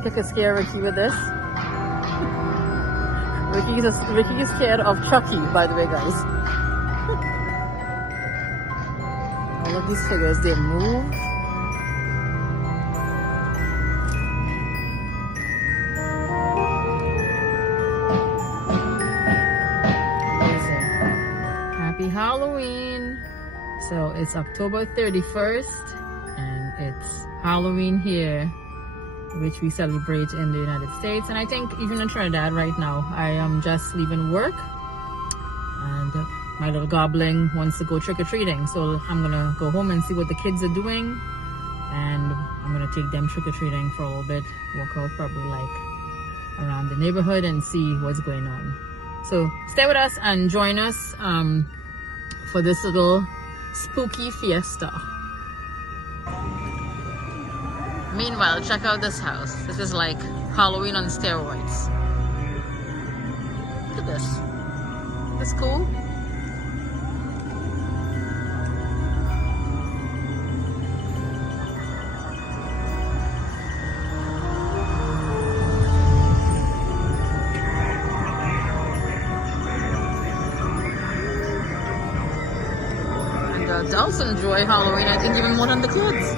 think I could scare Ricky with this. Ricky is scared of Chucky, by the way, guys. All of these figures, they move. Amazing. Happy Halloween. So it's October 31st and it's Halloween here, which we celebrate in the United States, and I think even in Trinidad right now. I am just leaving work and my little goblin wants to go trick-or-treating, so I'm gonna go home and see what the kids are doing, and I'm gonna take them trick-or-treating for a little bit, walk out probably like around the neighborhood and see what's going on. So stay with us and join us for this little spooky fiesta. Meanwhile, check out this house. This is like Halloween on steroids. Look at this. That's cool. And the adults enjoy Halloween, I think, even more than the kids.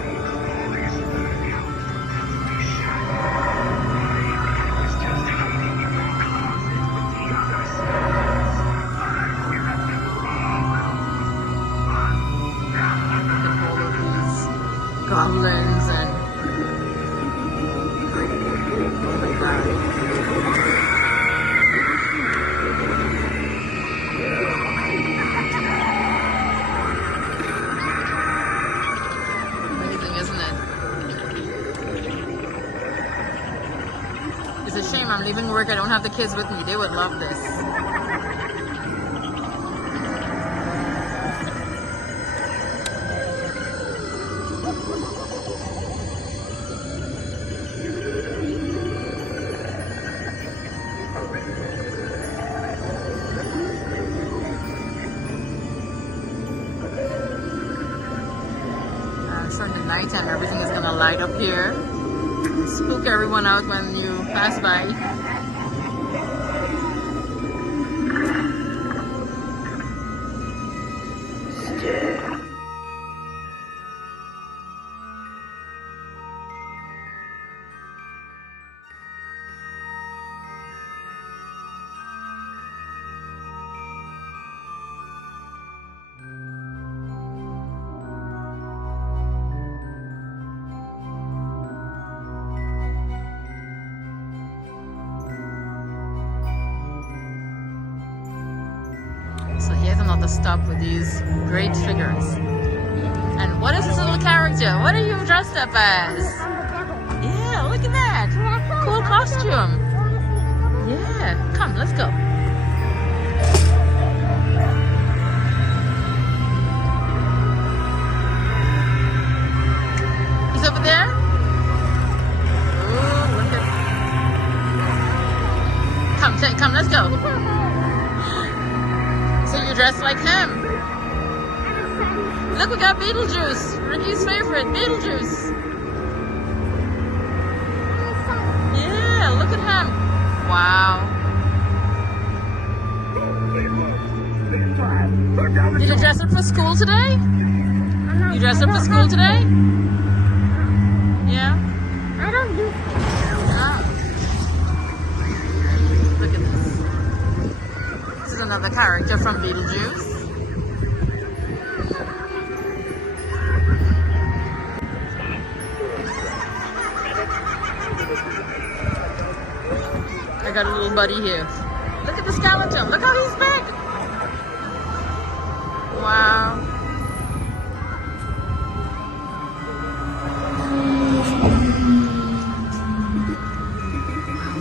Goblins and amazing, isn't it? It's a shame I'm leaving work. I don't have the kids with me. They would love this. So in the nighttime, everything is gonna light up here, spook everyone out when you pass by. So here's another stop with these great figures. And what is this little character? What are you dressed up as? Yeah, look at that. Cool costume. Yeah, come, let's go. He's over there? Ooh, look at... Come, let's go. So you dress like him. Look, we got Beetlejuice. Ricky's favorite, Beetlejuice. Yeah, look at him. Wow. Did you dress up for school today? You dressed up for school today? Yeah? I don't do Ah. Look at this. This is another character from Beetlejuice. I got a little buddy here. Look at the skeleton. Look how he's big. Wow.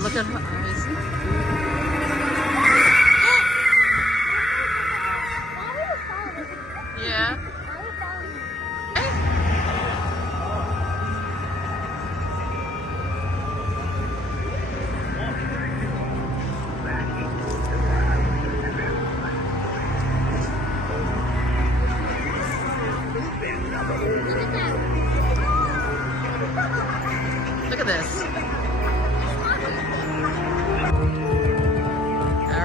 Look at her eyes. Yeah. Look at this.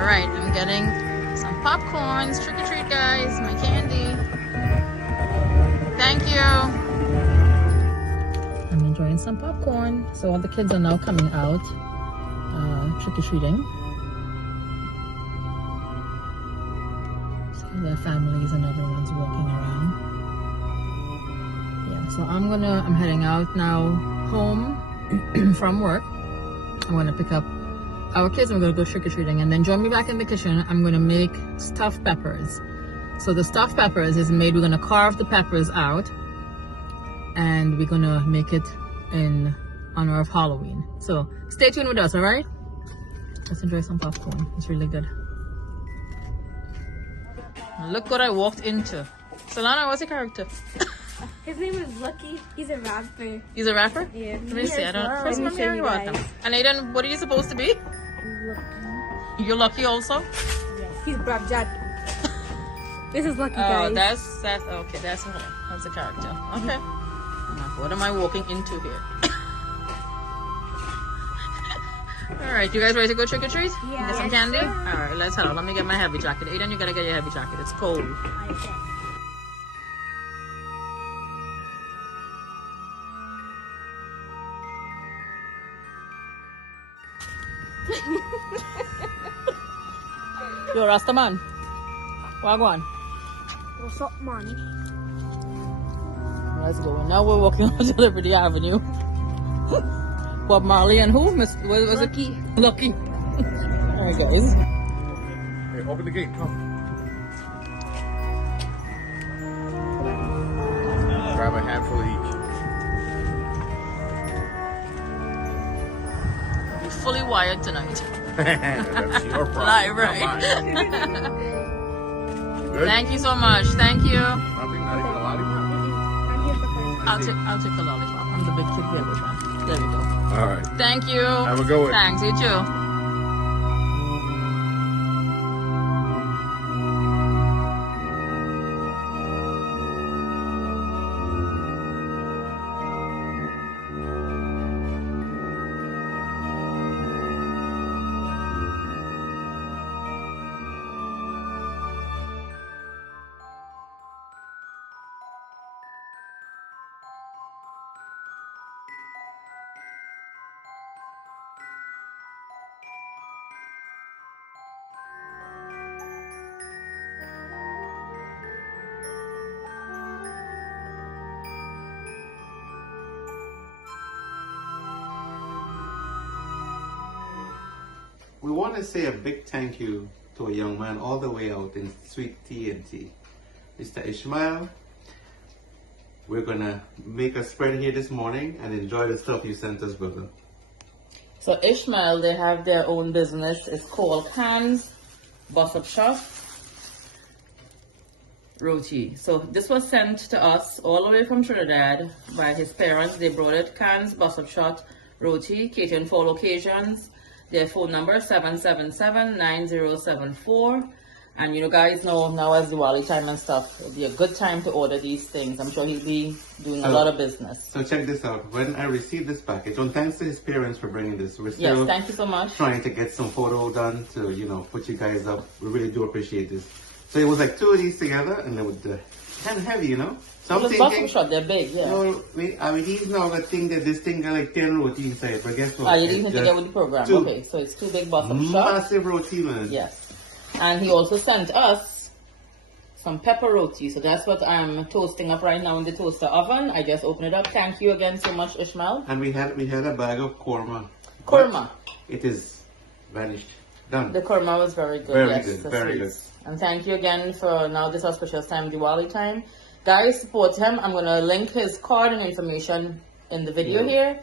Alright, I'm getting some popcorns. Trick or treat, guys. My candy. Thank you. I'm enjoying some popcorn. So all the kids are now coming out trick or treating. So their families and everyone's walking around. Yeah, so I'm heading out now home from work. I'm gonna pick up our kids and we're gonna go trick or treating, and then join me back in the kitchen. I'm gonna make stuffed peppers. So the stuffed peppers is made, we're gonna carve the peppers out and we're gonna make it in honor of Halloween. So stay tuned with us, alright? Let's enjoy some popcorn. It's really good. Look what I walked into. Solana, what's your character? His name is Lucky. He's a rapper. He's a rapper? Yeah. Let me see. I don't first time hearing about him. And Aiden, what are you supposed to be? Lucky. You're Lucky also? Yes. He's Brabjat. This is Lucky, Oh, guys. that's okay. That's a character. Okay. What am I walking into here? All right, you guys ready to go trick or treat? Yeah. Get some candy? All right, let's head out. Let me get my heavy jacket. Aiden, you gotta get your heavy jacket. It's cold. Okay. Yo, Rastaman. Wagwan. What's up, man? Let's go. Now we're walking on Liberty Avenue. Bob Marley and who? Miss, what was Lucky. it? Lucky. All right, guys. Hey, open the gate, come. Grab a handful of We're fully wired tonight. each. That's your problem. Live, not right? mine. Good? Thank you so much. Thank you. Nothing, not even a lollipop? I'm here for I'll take a lollipop. I'm the big kid here with that. There we go. All right. Thank you. Have a good one. Thanks, you too. We want to say a big thank you to a young man all the way out in Sweet T&T, Mr. Ishmael. We're gonna make a spread here this morning and enjoy the stuff you sent us, brother. So Ishmael, they have their own business. It's called Cans Bus-Up Shop Roti. So this was sent to us all the way from Trinidad by his parents. They brought it. Cans Bus-Up Shop Roti, catering for all occasions. Their phone number 777-9074. And you guys know now as Diwali time and stuff, it'll be a good time to order these things. I'm sure he'll be doing a lot of business. So check this out. When I received this package, and thanks to his parents for bringing this, we're Yes, still thank you so much. trying to get some photo done to, put you guys up. We really do appreciate this. So it was like two of these together, and they were kind of heavy, So I'm Those thinking, Bus-Up Shop, they're big, yeah. these now got thing that this thing got like 10 roti inside, but guess what? You didn't get with the program. two Okay, so it's two big Bus-Up Shop. massive roti, man. Yes. And he also sent us some pepper roti. So that's what I'm toasting up right now in the toaster oven. I just opened it up. Thank you again so much, Ishmael. And we had a bag of korma. Korma. It is vanished. Done. The korma was very good. Very yes, good, the very sweets. And thank you again for now this auspicious time, Diwali time. Guys, support him. I'm going to link his card and information in the video here.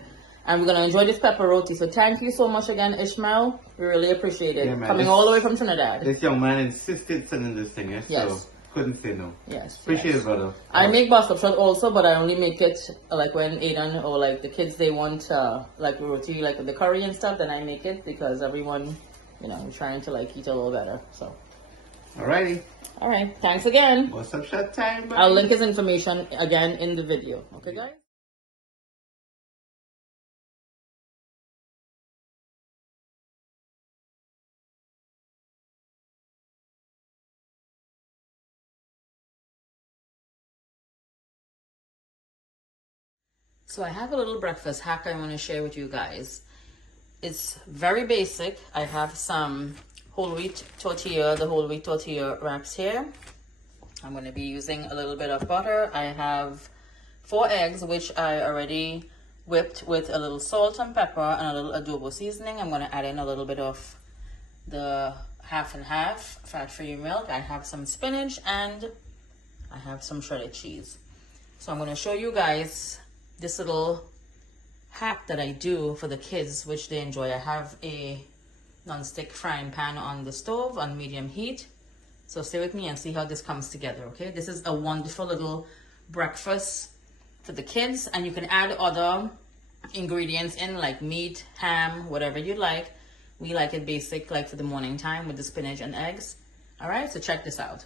And we're going to enjoy this pepper roti. So thank you so much again, Ishmael. We really appreciate it. Yeah, man. Coming all the way from Trinidad. This young man insisted sending this thing, Yes. So couldn't say no. Yes. Appreciate yes. it, brother. I make Bus-Up Shop also, but I only make it like when Aiden or like the kids, they want like roti, like the curry and stuff, then I make it because everyone, we're trying to like eat a little better. So. Alrighty. All right. Thanks again. What's up, shot time? Buddy? I'll link his information again in the video. Okay, guys? So I have a little breakfast hack I want to share with you guys. It's very basic. I have some whole wheat tortilla, the whole wheat tortilla wraps here. I'm going to be using a little bit of butter. I have 4 eggs, which I already whipped with a little salt and pepper and a little adobo seasoning. I'm going to add in a little bit of the half and half fat-free milk. I have some spinach and I have some shredded cheese. So I'm going to show you guys this little hack that I do for the kids, which they enjoy. I have a non-stick frying pan on the stove on medium heat. So stay with me and see how this comes together, okay? This is a wonderful little breakfast for the kids, and you can add other ingredients in, like meat, ham, whatever you like. We like it basic, like for the morning time with the spinach and eggs. All right, so check this out.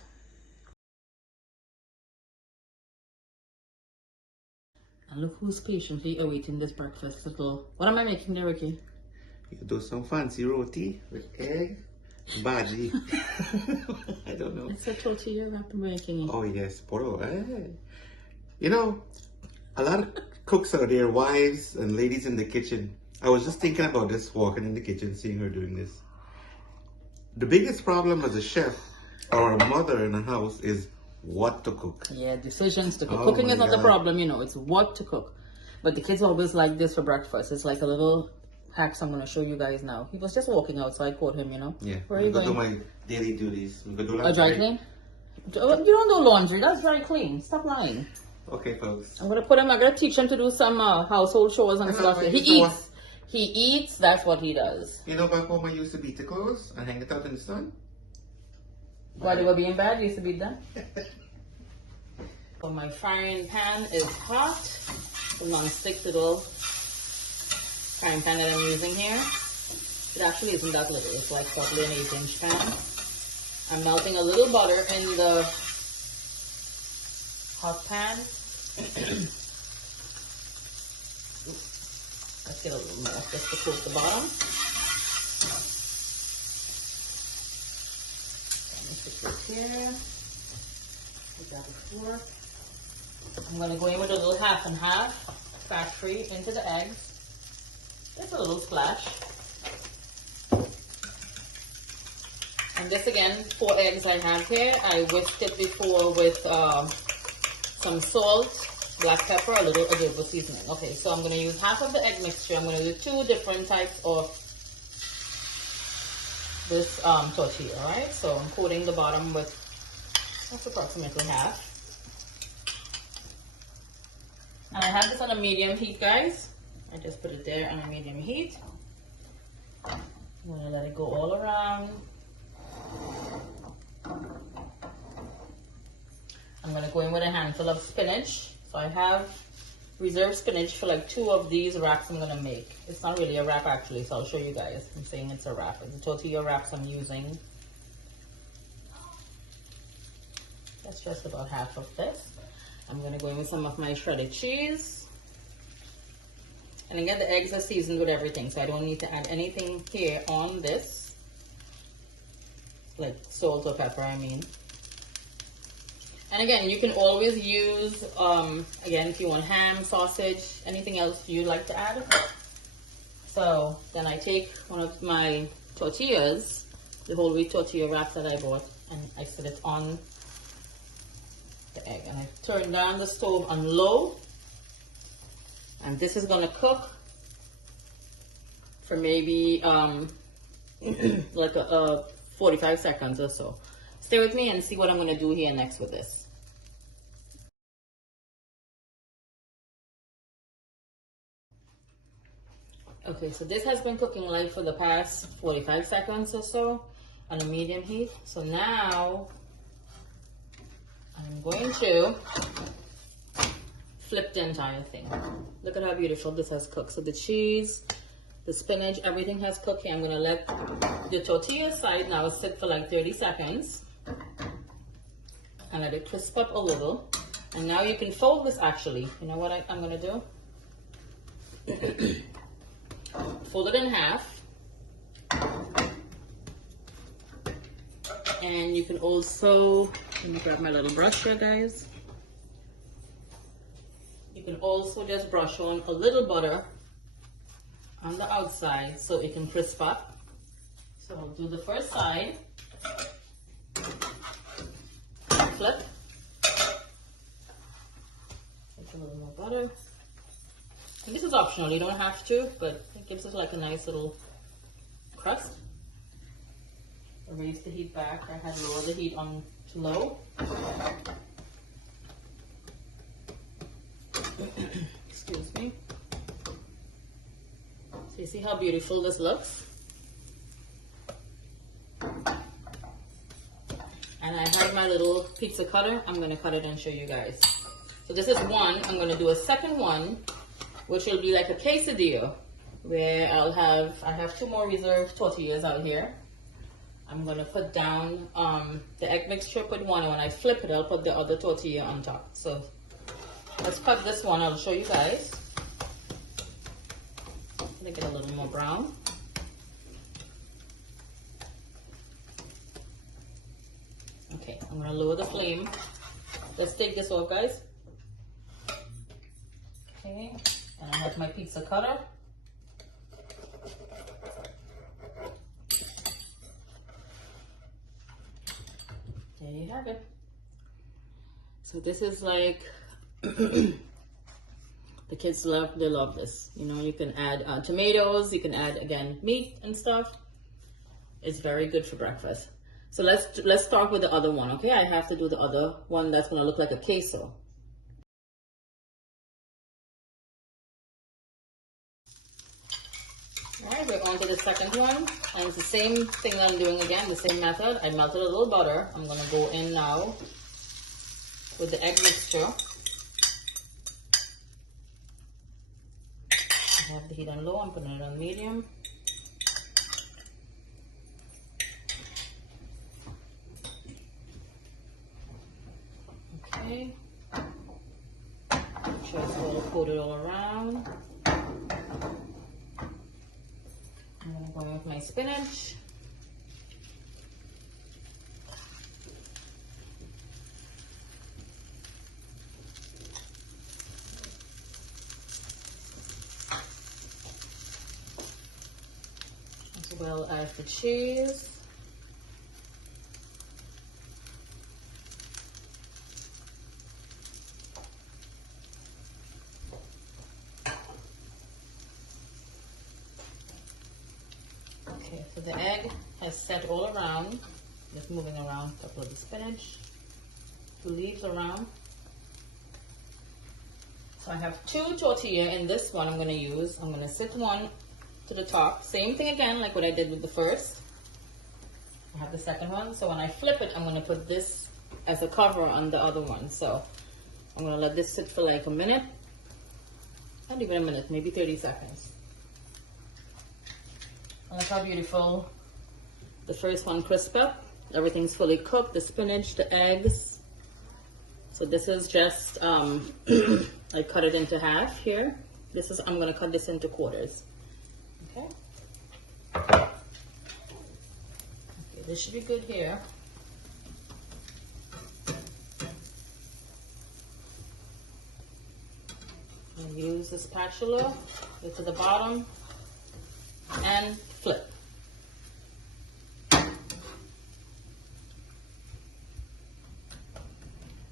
And look who's patiently awaiting this breakfast little. What am I making there, Ricky? You do some fancy roti with egg, bhaji. I don't know. It's a tortilla wrap I'm making. Oh yes, poro. You know, a lot of cooks out there, wives and ladies in the kitchen. I was just thinking about this, walking in the kitchen, seeing her doing this. The biggest problem as a chef or a mother in a house is what to cook. Yeah, decisions to cook. Oh Cooking my is not the God. problem, you know, it's what to cook. But the kids always like this for breakfast. It's like a little hacks I'm going to show you guys now. He was just walking out, so I caught him, you know. Yeah, Where are you I'm gonna do going? my daily duties. I'm gonna do A dry clean? You don't do laundry, that's dry clean. Stop lying. Okay, folks. I'm going to put him, I'm going to teach him to do some household chores and stuff. I He used to wa- eats. He eats, that's what he does. You know, back home I used to beat the clothes and hang it out in the sun. While they were being bad, you used to beat them. So my frying pan is hot. The non-stick little frying pan that I'm using here. It actually isn't that little. It's like probably an 8-inch pan. I'm melting a little butter in the hot pan. Let's get a little more just to coat the bottom. Let me stick this here. Put that before. I'm going to go in with a little half and half, fat-free, into the eggs. Just a little splash. And this again, 4 eggs I have here. I whisked it before with some salt, black pepper, a little adobo seasoning. Okay, so I'm going to use half of the egg mixture. I'm going to do 2 different types of this tortilla, all right? So I'm coating the bottom with, that's approximately half. And I have this on a medium heat, guys. I just put it there on a medium heat. I'm going to let it go all around. I'm going to go in with a handful of spinach. So I have reserved spinach for like 2 of these wraps I'm going to make. It's not really a wrap actually, so I'll show you guys. I'm saying it's a wrap. It's the tortilla wraps I'm using. That's just about half of this. I'm going to go in with some of my shredded cheese. And again, the eggs are seasoned with everything, so I don't need to add anything here on this. Like salt or pepper, I mean. And again, you can always use, again, if you want ham, sausage, anything else you'd like to add. So then I take one of my tortillas, the whole wheat tortilla wraps that I bought, and I set it on the egg. And I turn down the stove on low. And this is going to cook for maybe like a 45 seconds or so. Stay with me and see what I'm going to do here next with this. Okay, so this has been cooking like for the past 45 seconds or so on a medium heat. So now I'm going to flip the entire thing. Look at how beautiful this has cooked. So the cheese, the spinach, everything has cooked here. I'm going to let the tortilla side now sit for like 30 seconds and let it crisp up a little. And now you can fold this actually. You know what I'm going to do? Fold it in half. And you can also, let me grab my little brush here, guys. You can also just brush on a little butter on the outside so it can crisp up. So I'll do the first side, flip, take a little more butter. And this is optional, you don't have to, but it gives it like a nice little crust. Raise the heat back. I had lowered the heat on to low. Excuse me. So you see how beautiful this looks? And I have my little pizza cutter. I'm going to cut it and show you guys. So this is one. I'm going to do a second one, which will be like a quesadilla, where I have 2 more reserved tortillas out here. I'm going to put down the egg mixture, put one, and when I flip it, I'll put the other tortilla on top. So let's cut this one. I'll show you guys. Let me get a little more brown. Okay, I'm going to lower the flame. Let's take this off, guys. Okay, and I have my pizza cutter. There you have it. So this is like, the kids love this. You know, you can add tomatoes, you can add, again, meat and stuff. It's very good for breakfast. So let's start with the other one, okay? I have to do the other one that's gonna look like a queso. All right, we're on to the second one, and it's the same thing that I'm doing again, the same method. I melted a little butter. I'm gonna go in now with the egg mixture. I have the heat on low, I'm putting it on medium. Okay. Make sure it's all coated all around. I'm going to go in with my spinach. As well as the cheese. Okay, so the egg has set all around, just moving around a couple of the spinach, 2 leaves around. So I have 2 tortilla in this one I'm going to use. I'm going to sit one to the top. Same thing again, like what I did with the first. I have the second one. So when I flip it, I'm going to put this as a cover on the other one. So I'm going to let this sit for like a minute. Not even a minute, maybe 30 seconds. And look how beautiful the first one crisp up. Everything's fully cooked, the spinach, the eggs. So this is just, I cut it into half here. I'm gonna cut this into quarters. Okay. Okay, this should be good here. And use the spatula, go to the bottom, and flip.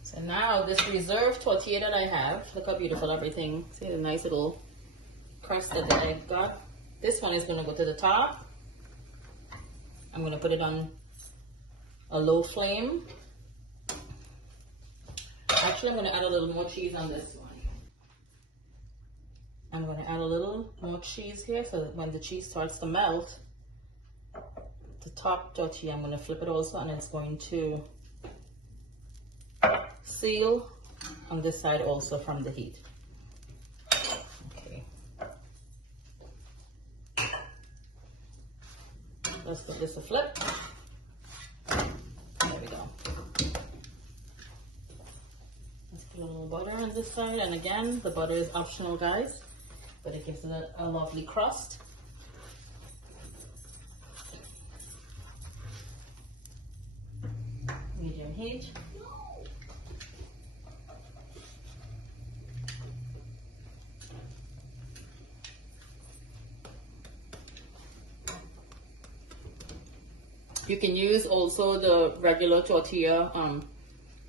So now this reserved tortilla that I have, look how beautiful everything. See the nice little crust that the egg got. This one is going to go to the top. I'm going to put it on a low flame. Actually, I'm going to add a little more cheese on this one. I'm going to add a little more cheese here so that when the cheese starts to melt, the top tortilla, I'm going to flip it also, and it's going to seal on this side also from the heat. Okay. Let's give this a flip. There we go. Let's put a little butter on this side, and again, the butter is optional, guys, but it gives it a lovely crust. Medium heat. You can use also the regular tortilla.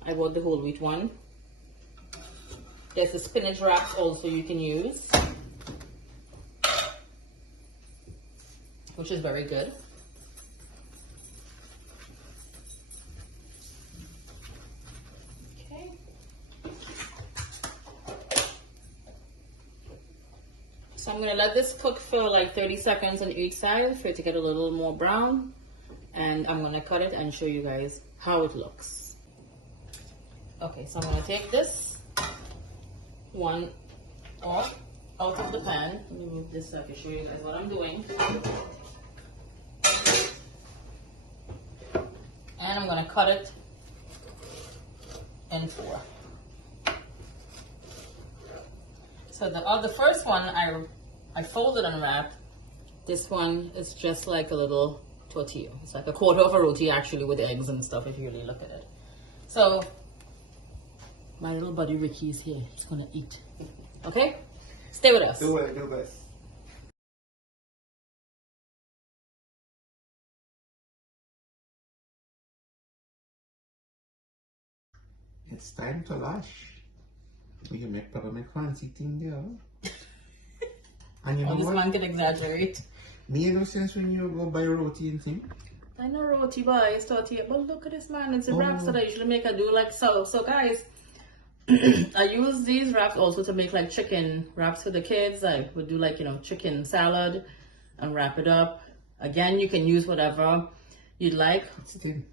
I bought the whole wheat one. There's the spinach wraps also you can use, which is very good. Okay. So I'm gonna let this cook for like 30 seconds on each side for it to get a little more brown. And I'm gonna cut it and show you guys how it looks. Okay, so I'm gonna take this one off out of the pan. Let me move this so I can show you guys what I'm doing. And I'm gonna cut it in 4. So the first one I folded and wrapped. This one is just like a little tortilla. It's like a quarter of a roti actually with eggs and stuff if you really look at it. So my little buddy Ricky is here. He's gonna eat. Okay? Stay with us. Do it, do this. It's time to lash. We can make peppermint fancy thing there. And you know This what? man can exaggerate. Me no sense when you go buy roti and thing. I know roti boy, it's tortilla, but look at this man. It's the wraps Oh. that I usually make. I do like so. So guys, I use these wraps also to make like chicken wraps for the kids. I would do like, you know, chicken salad and wrap it up. Again, you can use whatever you'd like. What's the thing?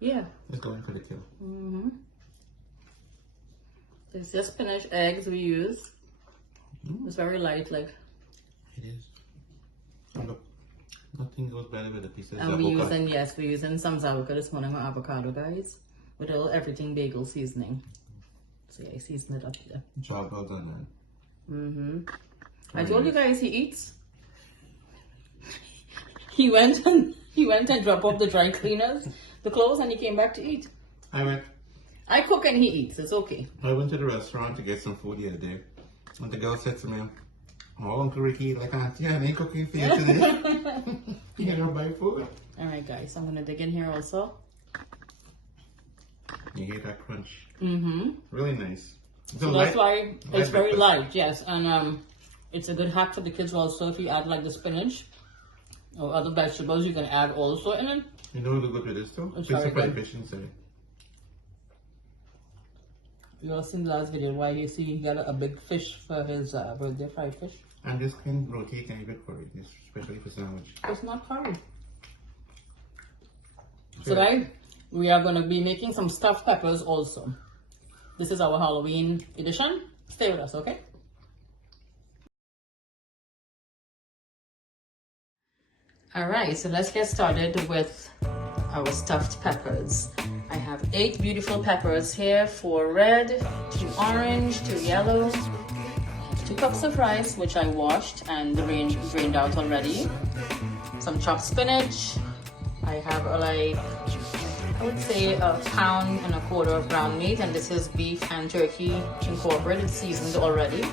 Yeah. It's going for the kill. It's just spinach, eggs we use. It's very light, like. It is. And look, nothing goes better with a piece of And avocado. we're using some avocado this morning, avocado, guys, with a little everything bagel seasoning. So yeah, I season it up here. Job well done, man. I told you guys he eats. he went and dropped off the dry cleaners, the clothes, and he came back to eat. I cook and he eats. It's okay. I went to the restaurant to get some food the other day, and the girl said to me, "Oh, Uncle Ricky, like Auntie, I ain't cooking for you today. You gotta buy food." All right, guys. I'm gonna dig in here also. You hear that crunch? Mm-hmm. Really nice. So that's why it's very breakfast. light. Yes, and it's a good hack for the kids also. If you add like the spinach or other vegetables, you can add also in it. You know what's good with this too? It's Put very some fried good. fish inside. You all seen the last video why you see he got a big fish for his birthday, fried fish. And this can rotate and good for it, especially for sandwich. It's not curry. Today we are going to be making some stuffed peppers also. This is our Halloween edition. Stay with us, okay? All right, so let's get started with our stuffed peppers. I have 8 beautiful peppers here, 4 red, 2 orange, 2 yellow, 2 cups of rice, which I washed and drained out already. Some chopped spinach. I have I would say 1.25 pounds of ground meat, and this is beef and turkey incorporated, seasoned already.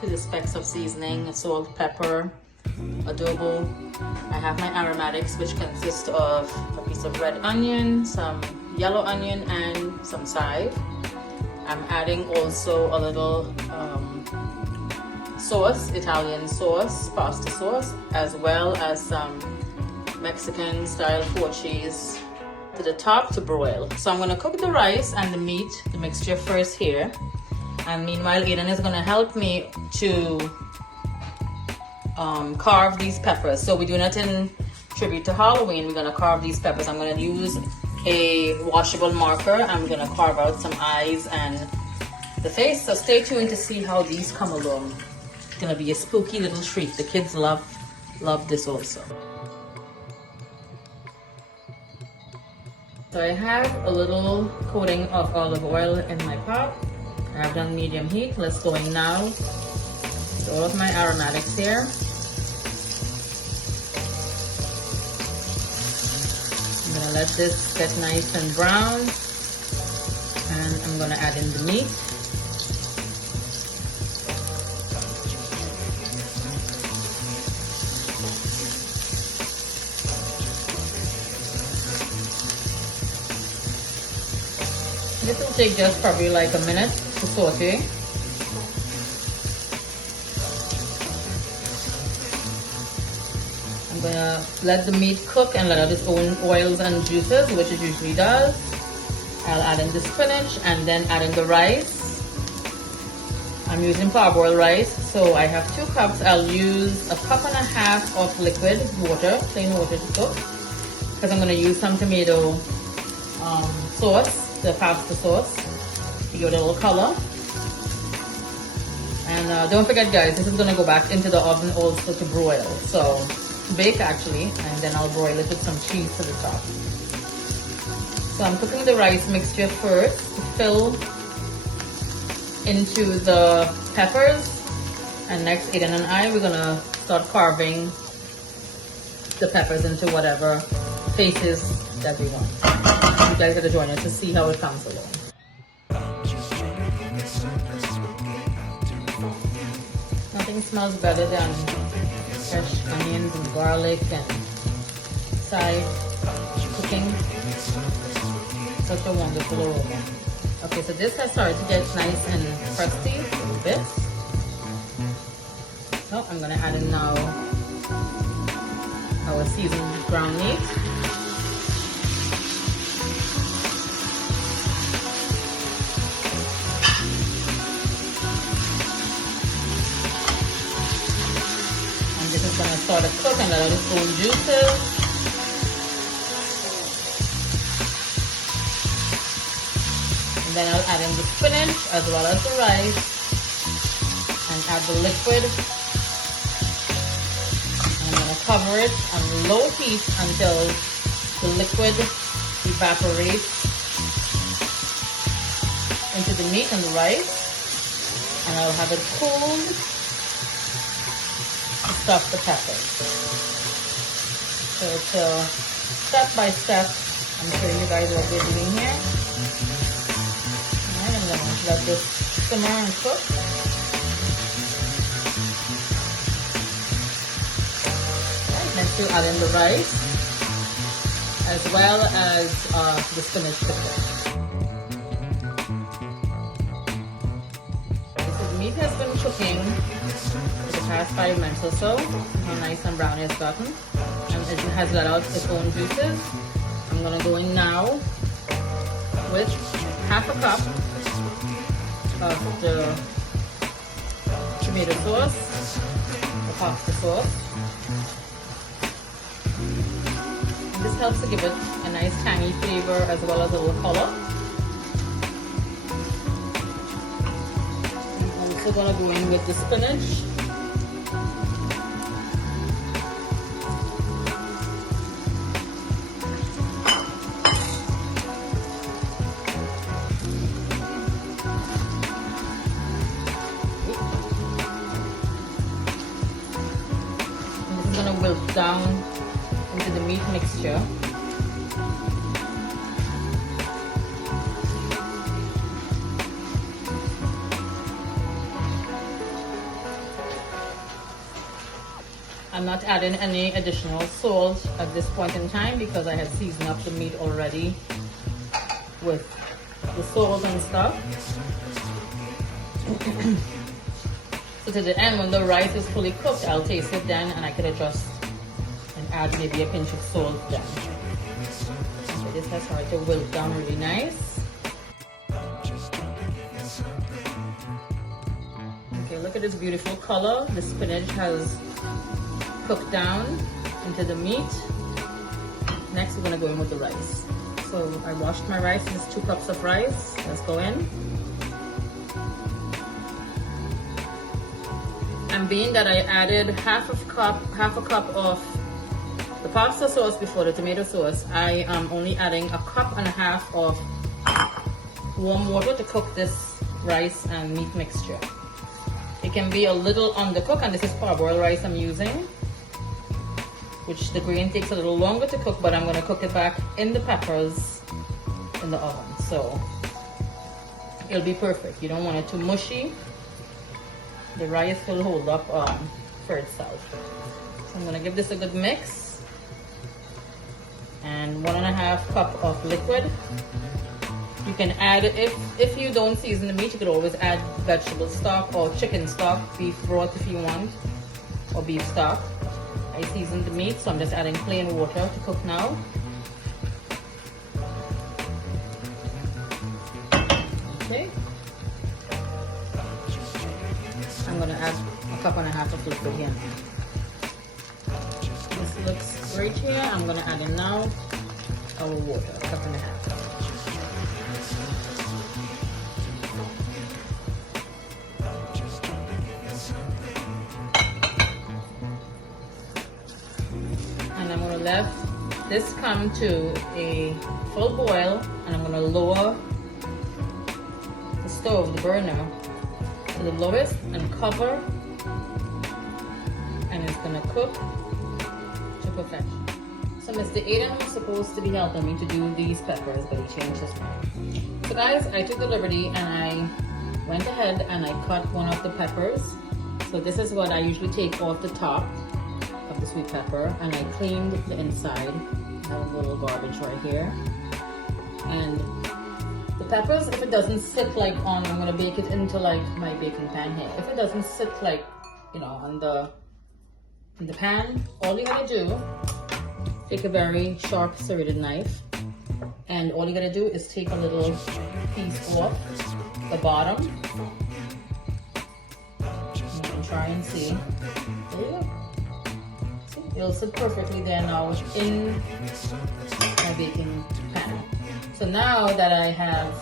To the specks of seasoning, salt, pepper, adobo. I have my aromatics, which consist of a piece of red onion, some yellow onion, and some chive. I'm adding also a little sauce, Italian sauce, pasta sauce, as well as some Mexican style 4 cheese to the top to broil. So I'm gonna cook the rice and the meat, the mixture first here. And meanwhile, Aiden is gonna help me to carve these peppers. So we're doing it in tribute to Halloween. We're gonna carve these peppers. I'm gonna use a washable marker. I'm gonna carve out some eyes and the face. So stay tuned to see how these come along. It's gonna be a spooky little treat. The kids love this also. So I have a little coating of olive oil in my pot. I've done medium heat. Let's go in now with all of my aromatics here. I'm gonna let this get nice and brown, and I'm gonna add in the meat. This will take just probably like a minute to saute. I'm gonna let the meat cook and let out its own oils and juices, which it usually does. I'll add in the spinach and then add in the rice. I'm using parboiled rice, so I have 2 cups. I'll use a cup and a half of liquid water, plain water to cook, because I'm gonna use some tomato sauce, the pasta sauce, to give it a little color. And don't forget guys, this is gonna go back into the oven also to broil. So to bake actually, and then I'll broil it with some cheese to the top. So I'm cooking the rice mixture first to fill into the peppers. And next Aiden and I, we're gonna start carving the peppers into whatever faces that we want. You guys gotta join us to see how it comes along. Nothing smells better than fresh onions and garlic and side cooking. Such a wonderful aroma. Okay, so this has started to get nice and crusty a little bit. So I'm gonna add in now our seasoned ground meat. This is gonna start to cook and let out its own juices. And then I'll add in the spinach as well as the rice and add the liquid. And I'm gonna cover it on low heat until the liquid evaporates into the meat and the rice. And I'll have it cooled. Stuff the peppers. So it's a step by step. I'm showing you guys what we're doing here. Alright, I'm gonna let this simmer and cook. Alright, next we'll add in the rice as well as the spinach to cook. So the meat has been cooking past 5 minutes or so. How nice and brown it's gotten, and it has let out its own juices. I'm gonna go in now with half a cup of the tomato sauce, the pasta sauce. And this helps to give it a nice tangy flavor as well as a little color. I'm also gonna go in with the spinach. Wilt down into the meat mixture. I'm not adding any additional salt at this point in time because I had seasoned up the meat already with the salt and stuff. So to the end, when the rice is fully cooked, I'll taste it then and I can adjust and add maybe a pinch of salt then. So this has started to wilt down really nice. Okay, look at this beautiful color. The spinach has cooked down into the meat. Next, we're gonna go in with the rice. So I washed my rice. This is 2 cups of rice. Let's go in. And being that I added half a cup of the pasta sauce before the tomato sauce, I am only adding a cup and a half of warm water to cook this rice and meat mixture. It can be a little undercooked, and this is parboiled rice I'm using, which the grain takes a little longer to cook, but I'm going to cook it back in the peppers in the oven. So it'll be perfect. You don't want it too mushy. The rice will hold up for itself. So I'm gonna give this a good mix. And 1.5 cups of liquid. You can add, if you don't season the meat, you could always add vegetable stock or chicken stock, beef broth if you want, or beef stock. I seasoned the meat, so I'm just adding plain water to cook now. Okay. I'm gonna add a cup and a half of liquid here. This looks great here. I'm gonna add in now our water, a cup and a half. And I'm gonna let this come to a full boil, and I'm gonna lower the stove, the burner, to the lowest and cover, and it's gonna cook to perfection. So Mr. Aiden was supposed to be helping me to do these peppers, but he changed his mind. So guys, I took the liberty and I went ahead and I cut one of the peppers. So this is what I usually take off the top of the sweet pepper, and I cleaned the inside. I have a little garbage right here. And the peppers, if it doesn't sit like on, I'm gonna bake it into like my baking pan here. If it doesn't sit like, you know, on in the pan, all you gotta do, take a very sharp serrated knife, and all you gotta do is take a little piece off the bottom. You can try and see. There you go. See, it'll sit perfectly there now in my baking pan. So now that I have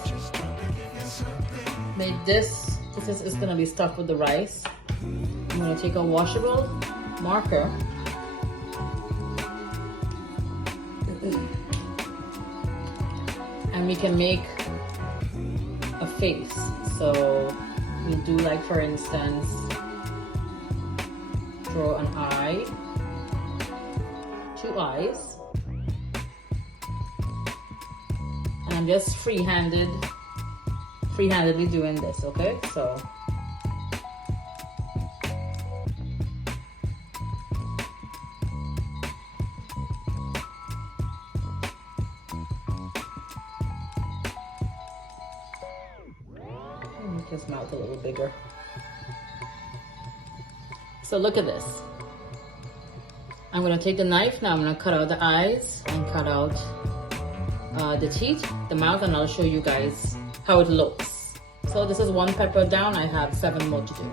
made this is gonna be stuffed with the rice. I'm gonna take a washable marker and we can make a face. So we do, like, for instance, draw an eye, 2 eyes, and I'm just freehandedly doing this, okay? So make his mouth a little bigger. So look at this. I'm gonna take the knife now. I'm gonna cut out the eyes and cut out the teeth, the mouth, and I'll show you guys how it looks. So this is 1 pepper down. I have 7 more to do.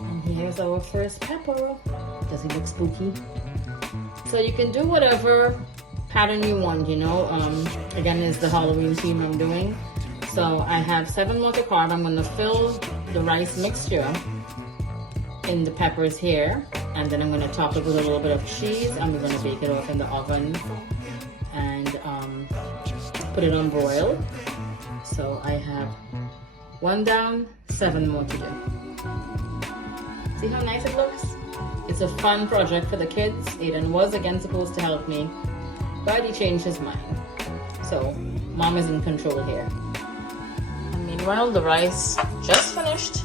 And here's our first pepper. Does he look spooky? So you can do whatever pattern you want, you know. Again, it's the Halloween theme I'm doing. So I have 7 more to carve. I'm gonna fill the rice mixture in the peppers here, and then I'm gonna top it with a little bit of cheese, and we're gonna bake it off in the oven and put it on broil. So I have 1 down, 7 more to do. See how nice it looks? It's a fun project for the kids. Aiden was again supposed to help me, but he changed his mind. So mom is in control here. And meanwhile, the rice just finished.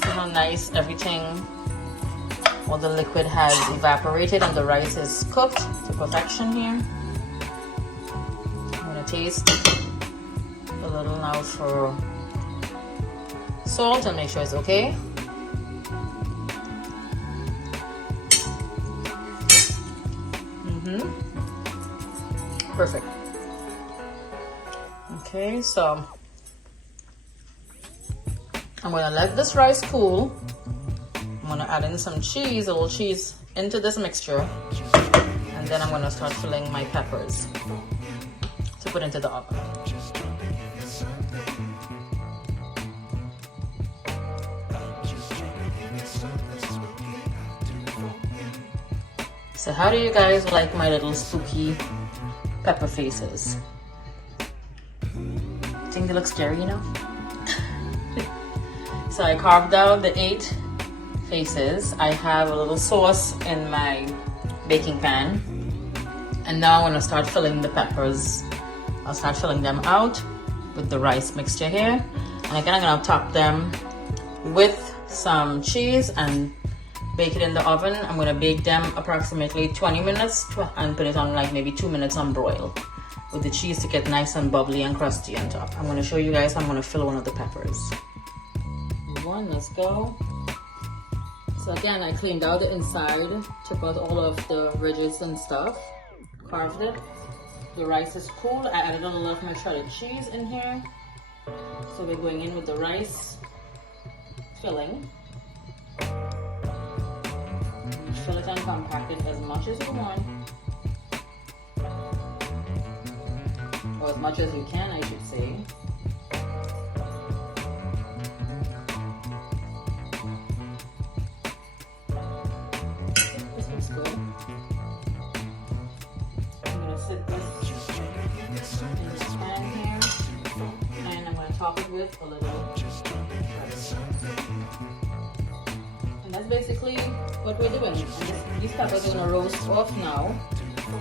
See how nice everything, all the liquid has evaporated and the rice is cooked to perfection here. I'm gonna taste a little now for salt and make sure it's okay. Perfect. Okay, so I'm gonna let this rice cool. I'm gonna add in some cheese, a little cheese, into this mixture, and then I'm gonna start filling my peppers to put into the oven. So how do you guys like my little spooky pepper faces? Think they look scary, you know? So I carved out the 8 faces. I have a little sauce in my baking pan, and now I'm gonna start filling the peppers. I'll start filling them out with the rice mixture here, and again I'm gonna top them with some cheese and bake it in the oven. I'm gonna bake them approximately 20 minutes and put it on like maybe 2 minutes on broil with the cheese to get nice and bubbly and crusty on top. I'm gonna show you guys how I'm gonna fill one of the peppers. One, let's go. So again, I cleaned out the inside, took out all of the ridges and stuff, carved it. The rice is cool. I added a little of my shredded cheese in here. So we're going in with the rice filling. Fill it and compact it as much as you want. Or as much as you can, I should say. This looks good. I'm going to sit this in the pan here. And I'm going to top it with a little and that's basically what we're doing. And these peppers are going to roast off now.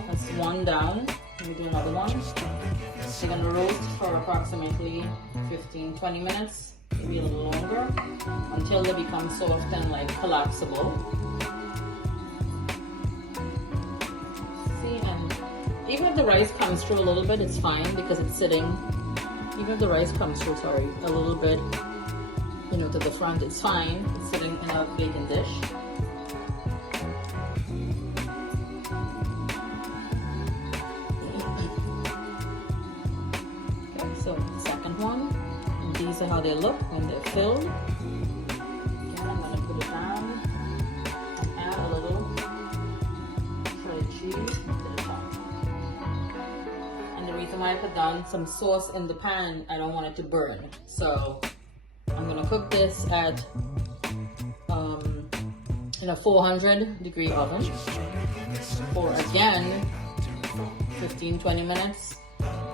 That's one down. Let me do another one. They're going to roast for approximately 15-20 minutes, maybe a little longer, until they become soft and like collapsible. See, and even if the rice comes through a little bit, it's fine because it's sitting. Even if the rice comes through, sorry, a little bit, you know, to the front, it's fine. It's sitting in a baking dish. Okay, so second one. And these are how they look when they're filled. Again, I'm gonna put it down. Add a little shredded cheese to the top. And the reason why I put down some sauce in the pan, I don't want it to burn. So I'm gonna cook this at in a 400-degree oven for again 15-20 minutes.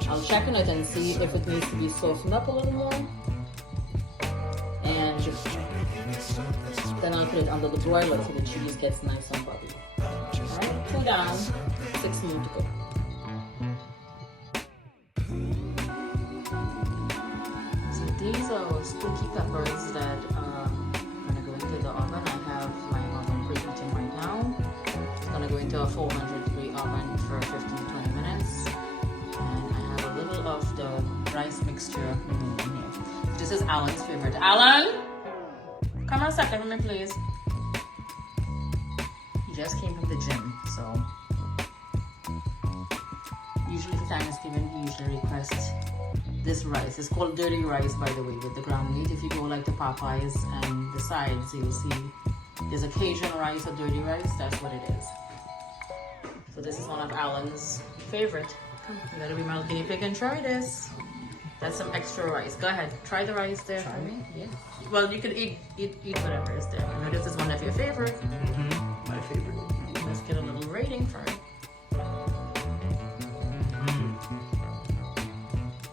I'll check on it and see if it needs to be softened up a little more, and then I'll put it under the broiler so the cheese gets nice and bubbly. Alright, 2 down, 6 more to go. These are spooky peppers that are gonna go into the oven. I have my oven preheating right now. It's gonna go into a 400-degree oven for 15-20 minutes. And I have a little of the rice mixture in here. This is Alan's favorite. Alan! Come on a second with me, please. He just came from the gym, so usually for Thanksgiving he usually requests this rice. It's called dirty rice, by the way, with the ground meat. If you go like the Popeyes and the sides, you'll see there's a Cajun rice or dirty rice. That's what it is. So this is one of Alan's favorite. Come, you gotta be my guinea pig and try this. That's some extra rice. Go ahead, try the rice there for me. Yeah. Well, you can eat whatever is there. I know this is one of your favorite. Mm-hmm. My favorite. Let's get a little rating for it.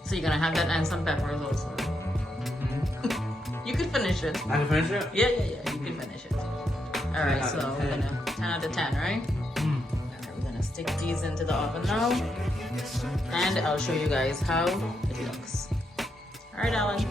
So you're gonna have that and some peppers also. You could finish it. I can finish it? Yeah, you can finish it. Alright, so we're gonna 10 out of 10, right? Alright, we're gonna stick these into the oven now. And I'll show you guys how it looks. Alright, Alan.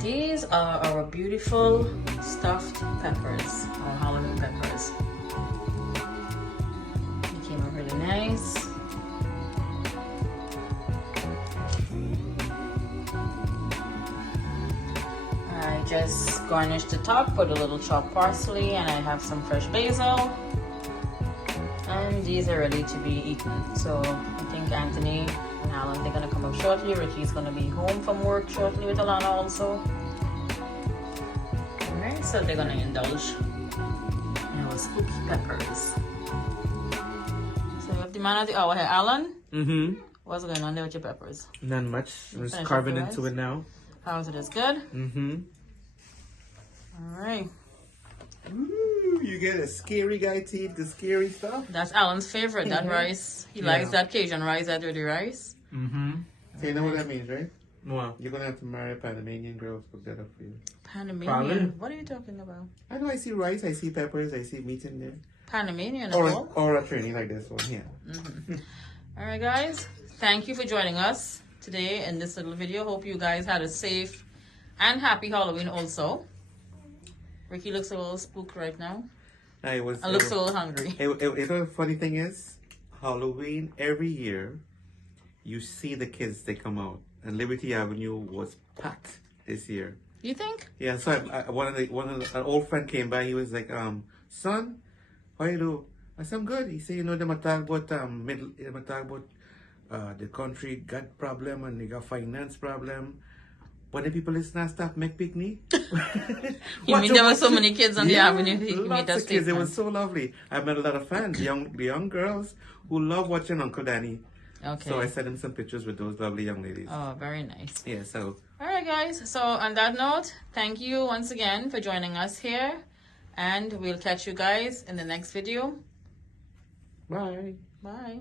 These are our beautiful stuffed peppers, our Halloween peppers. They came out really nice. I just garnished the top with a little chopped parsley, and I have some fresh basil. And these are ready to be eaten. So I think Anthony and Alan, they're gonna come up shortly. Ricky's gonna be home from work shortly with Alana also. Alright, so they're gonna indulge in our spooky peppers. So we have the man of the hour here, Alan. Mm-hmm. What's going on there with your peppers? Not much. I'm just Finish carving off the into rice? it now. How's it? Is good? Mm-hmm. Alright. Ooh, you get a scary guy to eat the scary stuff? That's Alan's favorite, that rice. He likes that Cajun rice, that dirty rice. Mm-hmm. So you know what that means, right? What? You're gonna have to marry a Panamanian girl to cook that up for you. Panamanian? Probably. What are you talking about? I know I see rice, I see peppers, I see meat in there. Panamanian or as well. or a Trini like this one here. All right, guys. Thank you for joining us today in this little video. Hope you guys had a safe and happy Halloween also. Ricky looks a little spooked right now. I was. And looks a little hungry. The funny thing is, Halloween every year, you see the kids they come out, and Liberty Avenue was packed this year. You think? Yeah, so an old friend came by. He was like, son, how you do? I said, I'm good. He said, you know, they talk about the country got problem and they got finance problem. But the people listen and stuff make picnic. You mean there were so many kids on the avenue? He made Lots that of kids. It statement. was so lovely. I met a lot of fans, the young girls who love watching Uncle Danny. Okay. So I sent him some pictures with those lovely young ladies. Oh, very nice. Yeah, so. All right, guys. So on that note, thank you once again for joining us here. And we'll catch you guys in the next video. Bye. Bye.